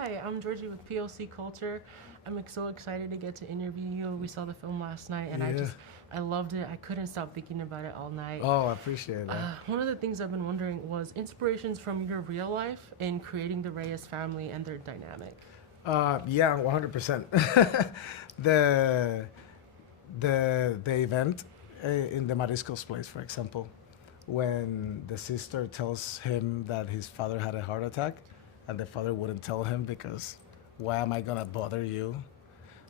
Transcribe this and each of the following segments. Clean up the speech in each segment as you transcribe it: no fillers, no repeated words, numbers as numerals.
Hi, I'm Jorgie with POC Culture. I'm so excited to get to interview you. We saw the film last night, and Yeah. I loved it. I couldn't stop thinking about it all night. Oh, I appreciate that. One of the things I've been wondering was inspirations from your real life in creating the Reyes family and their dynamic. Yeah, 100%. the the event in the Mariscos place, for example, when the sister tells him that his father had a heart attack, and the father wouldn't tell him because why am I gonna bother you?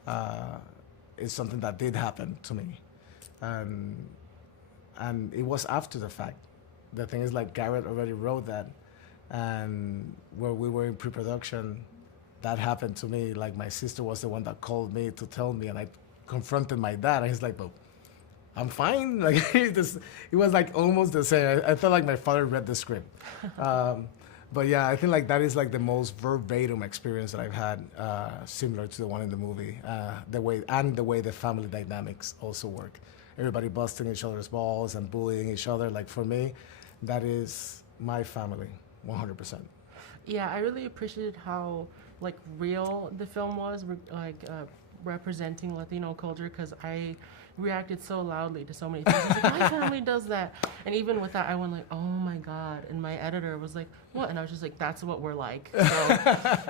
Uh, it's something that did happen to me, and and it was after the fact. The thing is, like Garrett already wrote that, and where we were in pre-production, that happened to me. Like my sister was the one that called me to tell me, and I confronted my dad, and he's like, "But I'm fine." Like it was like almost the same. I felt like my father read the script. But yeah, I think like that is like the most verbatim experience that I've had, similar to the one in the movie. The way the family dynamics also work. Everybody busting each other's balls and bullying each other. Like for me, that is my family, 100%. Yeah, I really appreciated how like real the film was, representing Latino culture. Because I reacted so loudly to so many things. I was like, my family does that, and even with that, I went like, oh my god. And my editor was like, what? And I was just like, that's what we're like.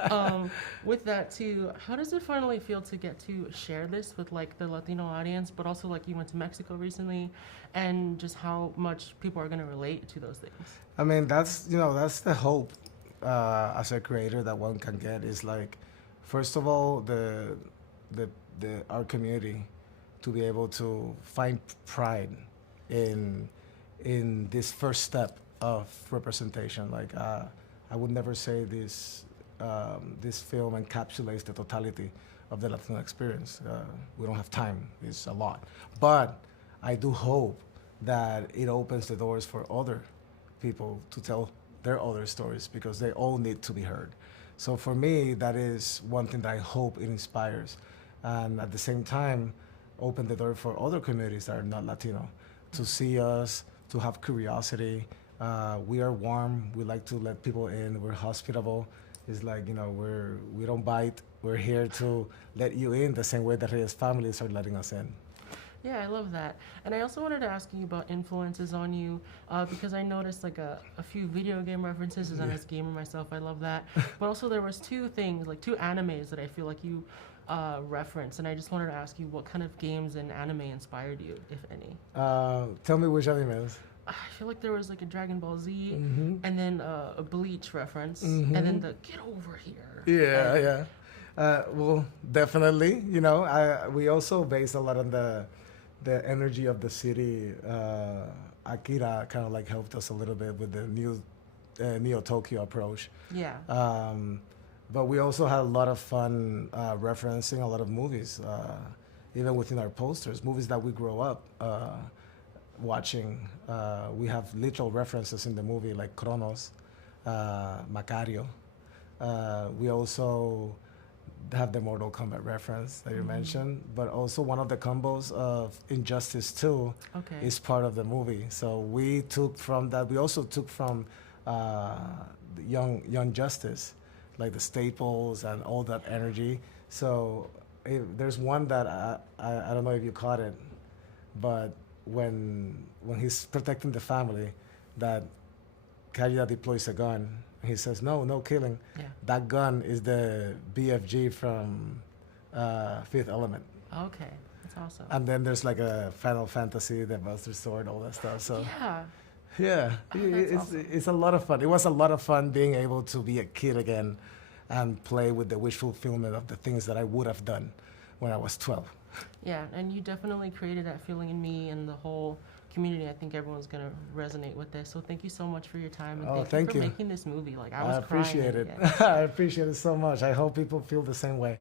So, with that too, how does it finally feel to get to share this with like the Latino audience, but also like you went to Mexico recently, and just how much people are gonna relate to those things? I mean, that's the hope, as a creator that one can get is like, first of all, the our community to be able to find pride in this first step of representation. Like I would never say this film encapsulates the totality of the Latino experience. We don't have time. It's a lot, but I do hope that it opens the doors for other people to tell their other stories because they all need to be heard. So for me, that is one thing that I hope it inspires, and at the same time, open the door for other communities that are not Latino to see us, to have curiosity. We are warm. We like to let people in. We're hospitable. It's like, we don't bite. We're here to let you in the same way that his families are letting us in. Yeah, I love that. And I also wanted to ask you about influences on you, because I noticed like a few video game references, as I'm a gamer myself, I love that. But also there was two things, like two animes that I feel like you reference, and I just wanted to ask you what kind of games and anime inspired you, if any. Tell me which animes. I feel like there was like a Dragon Ball Z, and then a Bleach reference, Mm-hmm. and then the get over here. Yeah, And- yeah. Well, definitely. We also based a lot on the energy of the city. Akira kind of like helped us a little bit with the new Neo Tokyo approach. Yeah. But we also had a lot of fun referencing a lot of movies, even within our posters, movies that we grow up watching. We have literal references in the movie like Kronos, Macario. We also have the Mortal Kombat reference that you mentioned, but also one of the combos of Injustice 2 Okay. is part of the movie. So we took from that. We also took from Young Justice, like the staples and all that energy. So there's one that I don't know if you caught it, but when he's protecting the family, that Kaya deploys a gun. He says, no killing. Yeah. That gun is the BFG from Fifth Element. Okay. That's awesome. And then there's like a Final Fantasy, the Buster Sword, all that stuff. So Yeah. yeah, That's awesome. it's a lot of fun. It was a lot of fun being able to be a kid again and play with the wish fulfillment of the things that I would have done when I was 12. Yeah, and you definitely created that feeling in me and the whole community. I think everyone's gonna resonate with this. So thank you so much for your time, and Thank you for you. making this movie. Like I was I appreciate crying it. at the end. I appreciate it so much. I hope people feel the same way.